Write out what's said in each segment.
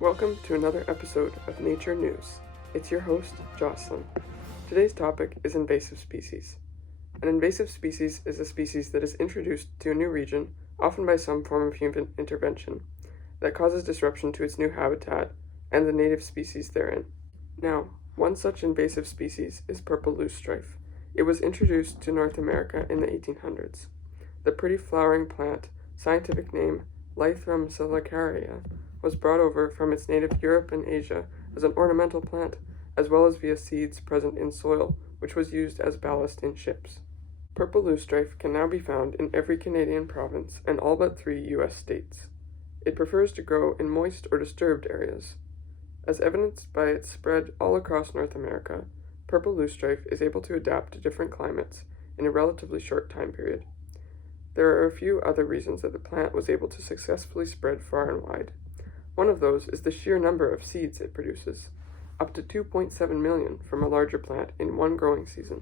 Welcome to another episode of Nature News. It's your host, Jocelyn. Today's topic is invasive species. An invasive species is a species that is introduced to a new region, often by some form of human intervention, that causes disruption to its new habitat and the native species therein. Now, one such invasive species is purple loosestrife. It was introduced to North America in the 1800s. The pretty flowering plant, scientific name Lythrum salicaria, was brought over from its native Europe and Asia as an ornamental plant, as well as via seeds present in soil, which was used as ballast in ships. Purple loosestrife can now be found in every Canadian province and all but 3 U.S. states. It prefers to grow in moist or disturbed areas. As evidenced by its spread all across North America, purple loosestrife is able to adapt to different climates in a relatively short time period. There are a few other reasons that the plant was able to successfully spread far and wide. One of those is the sheer number of seeds it produces, up to 2.7 million from a larger plant in one growing season.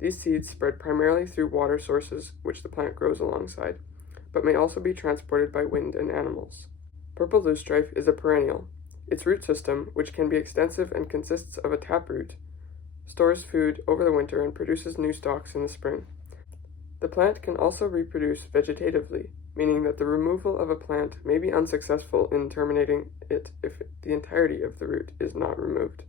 These seeds spread primarily through water sources which the plant grows alongside, but may also be transported by wind and animals. Purple loosestrife is a perennial. Its root system, which can be extensive and consists of a taproot, stores food over the winter and produces new stalks in the spring. The plant can also reproduce vegetatively, meaning that the removal of a plant may be unsuccessful in terminating it if the entirety of the root is not removed.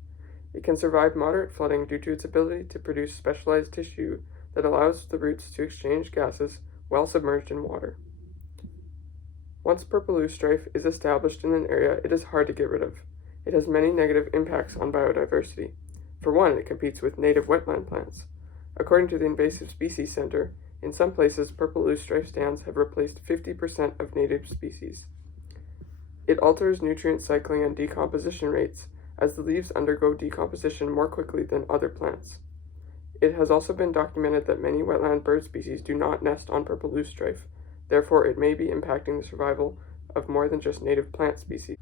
It can survive moderate flooding due to its ability to produce specialized tissue that allows the roots to exchange gases while submerged in water. Once purple loosestrife is established in an area, it is hard to get rid of. It has many negative impacts on biodiversity. For one, it competes with native wetland plants. According to the Invasive Species Center, in some places, purple loosestrife stands have replaced 50% of native species. It alters nutrient cycling and decomposition rates, as the leaves undergo decomposition more quickly than other plants. It has also been documented that many wetland bird species do not nest on purple loosestrife, therefore it may be impacting the survival of more than just native plant species.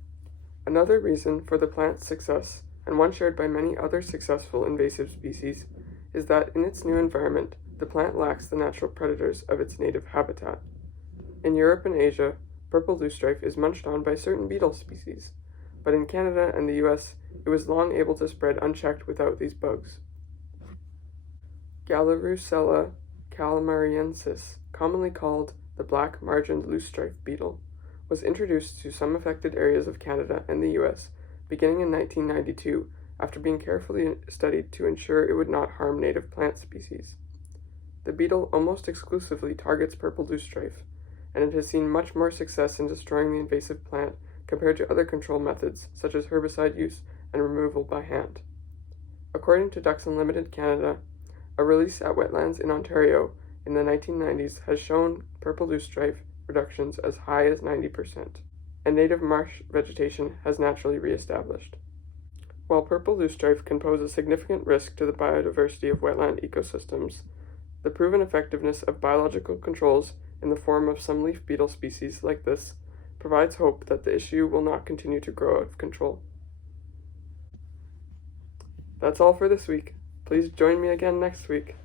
Another reason for the plant's success, and one shared by many other successful invasive species, is that in its new environment, the plant lacks the natural predators of its native habitat. In Europe and Asia, purple loosestrife is munched on by certain beetle species, but in Canada and the US, it was long able to spread unchecked without these bugs. Galarusella calamariensis, commonly called the black-margined loosestrife beetle, was introduced to some affected areas of Canada and the US beginning in 1992 after being carefully studied to ensure it would not harm native plant species. The beetle almost exclusively targets purple loosestrife, and it has seen much more success in destroying the invasive plant compared to other control methods such as herbicide use and removal by hand. According to Ducks Unlimited Canada, a release at wetlands in Ontario in the 1990s has shown purple loosestrife reductions as high as 90%, and native marsh vegetation has naturally re-established. While purple loosestrife can pose a significant risk to the biodiversity of wetland ecosystems, the proven effectiveness of biological controls in the form of some leaf beetle species like this provides hope that the issue will not continue to grow out of control. That's all for this week. Please join me again next week.